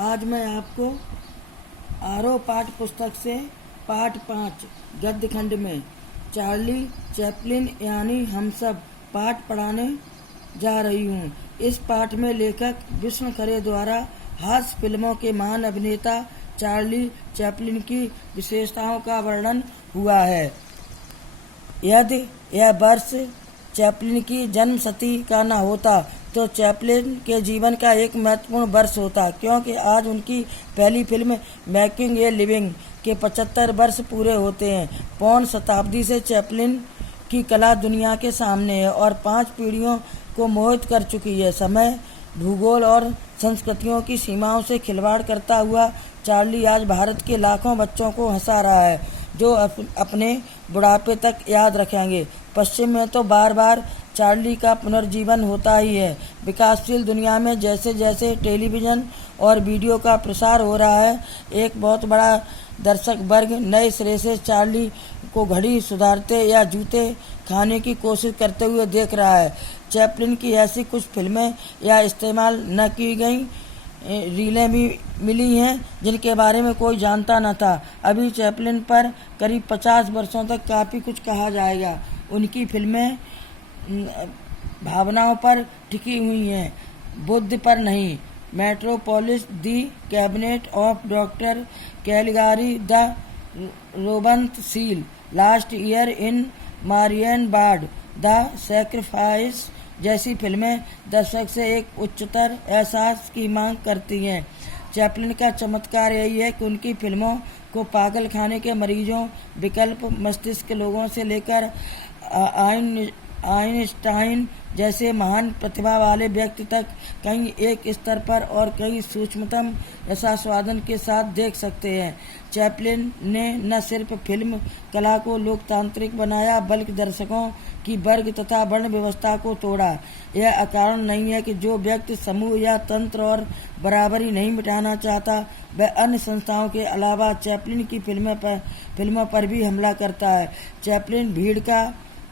आज मैं आपको आरओ पाठ पुस्तक से पाठ 5 गद्य खंड में चार्ली चैपलिन यानी हम सब पाठ पढ़ाने जा रही हूँ। इस पाठ में लेखक विष्णु खरे द्वारा हास्य फिल्मों के महान अभिनेता चार्ली चैपलिन की विशेषताओं का वर्णन हुआ है। यदि यह वर्ष चैपलिन की जन्मशती का न होता तो चैपलिन के जीवन का एक महत्वपूर्ण वर्ष होता, क्योंकि आज उनकी पहली फिल्म मेकिंग ए लिविंग के 75 वर्ष पूरे होते हैं। पौन शताब्दी से चैपलिन की कला दुनिया के सामने है और 5 पीढ़ियों को मोहित कर चुकी है। समय, भूगोल और संस्कृतियों की सीमाओं से खिलवाड़ करता हुआ चार्ली आज भारत के लाखों बच्चों को हंसा रहा है, जो अपने बुढ़ापे तक याद रखेंगे। पश्चिम में तो बार बार चार्ली का पुनर्जीवन होता ही है। विकासशील दुनिया में जैसे जैसे टेलीविज़न और वीडियो का प्रसार हो रहा है, एक बहुत बड़ा दर्शक वर्ग नए सिरे से चार्ली को घड़ी सुधारते या जूते खाने की कोशिश करते हुए देख रहा है। चैपलिन की ऐसी कुछ फिल्में या इस्तेमाल न की गई रीलें भी मिली हैं जिनके बारे में कोई जानता न था। अभी चैपलिन पर करीब 50 वर्षों तक काफ़ी कुछ कहा जाएगा। उनकी फिल्में भावनाओं पर टिकी हुई हैं, बुद्धि पर नहीं। Metropolis, the Cabinet of Doctor Caligari, the Seventh Seal, Last Year in Marienbad, the Sacrifice जैसी फिल्में दर्शक से एक उच्चतर एहसास की मांग करती हैं। चैपलिन का चमत्कार यही है कि उनकी फिल्मों को पागल खाने के मरीजों, विकल्प मस्तिष्क लोगों से लेकर आइंस्टाइन जैसे महान प्रतिभा वाले व्यक्ति तक कहीं एक स्तर पर और कहीं सूक्ष्मतम रसास्वादन के साथ देख सकते हैं। चैपलिन ने न सिर्फ फिल्म कला को लोकतांत्रिक बनाया, बल्कि दर्शकों की वर्ग तथा वर्ण व्यवस्था को तोड़ा। यह अकारण नहीं है कि जो व्यक्ति समूह या तंत्र और बराबरी नहीं मिटाना चाहता, वह अन्य संस्थाओं के अलावा चैपलिन की फिल्मों पर भी हमला करता है। चैपलिन भीड़ का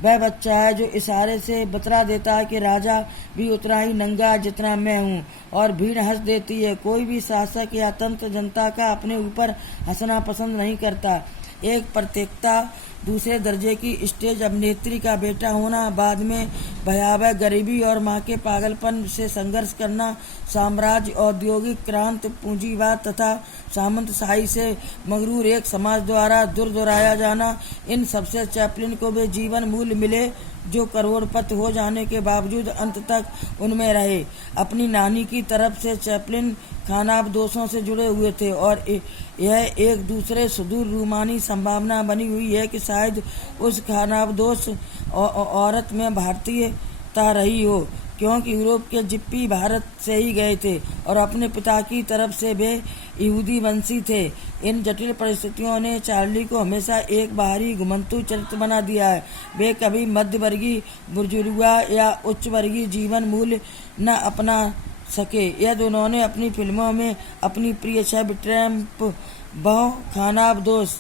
वह बच्चा है जो इशारे से बतला देता है कि राजा भी उतना ही नंगा जितना मैं हूँ, और भीड़ हंस देती है। कोई भी शासक या तंत्र जनता का अपने ऊपर हंसना पसंद नहीं करता। एक प्रत्येकता दूसरे दर्जे की स्टेज अभिनेत्री का बेटा होना, बाद में भयावह गरीबी और माँ के पागलपन से संघर्ष करना, साम्राज्य, औद्योगिक क्रांति, पूंजीवाद तथा सामंतशाही से मगरूर एक समाज द्वारा दुराया जाना, इन सबसे चैपलिन को वे जीवन मूल्य मिले जो करोड़पति हो जाने के बावजूद अंत तक उनमें रहे। अपनी नानी की तरफ से चैपलिन खानाबदोशों से जुड़े हुए थे और यह एक दूसरे सुदूर रूमानी संभावना बनी हुई है कि शायद उस खानाबदोश औरत में भारतीयता रही हो, क्योंकि यूरोप के जिप्पी भारत से ही गए थे और अपने पिता की तरफ से वे यहूदी वंशी थे। इन जटिल परिस्थितियों ने चार्ली को हमेशा एक बाहरी घुमंतु चरित्र बना दिया है। वे कभी मध्यवर्गीय, बुर्जुआ या उच्च वर्गीय जीवन मूल्य न अपना सके। यदि उन्होंने अपनी फिल्मों में अपनी प्रिय छवि ट्रम्प, बहु, खानाबदोश,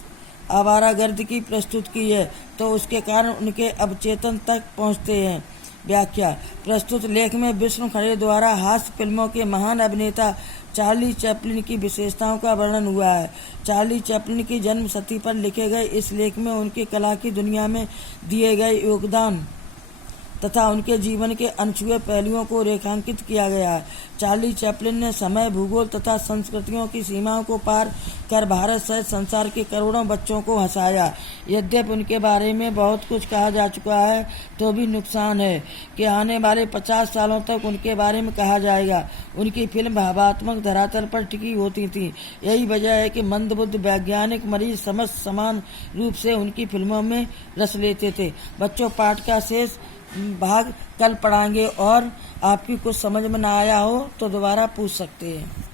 आवारागर्द की प्रस्तुत की है, तो उसके कारण उनके अवचेतन तक पहुँचते हैं। व्याख्या: प्रस्तुत लेख में विष्णु खरे द्वारा हास्य फिल्मों के महान अभिनेता चार्ली चैपलिन की विशेषताओं का वर्णन हुआ है। चार्ली चैपलिन की जन्मशती पर लिखे गए इस लेख में उनके कला की दुनिया में दिए गए योगदान तथा उनके जीवन के अनछुए पहलुओं को रेखांकित किया गया है। चार्ली चैपलिन ने समय, भूगोल तथा संस्कृतियों की सीमाओं को पार कर भारत सहित संसार के करोड़ों बच्चों को हंसाया। यद्यपि उनके बारे में बहुत कुछ कहा जा चुका है, तो भी नुकसान है कि आने वाले 50 सालों तक उनके बारे में कहा जाएगा। उनकी फिल्म भावात्मक धरातल पर टिकी होती थी। यही वजह है कि मंदबुद्ध वैज्ञानिक मरीज समस्त समान रूप से उनकी फिल्मों में रस लेते थे। बच्चों, पाठ का शेष भाग कल पढ़ाएंगे और आपकी कुछ समझ में न आया हो तो दोबारा पूछ सकते हैं।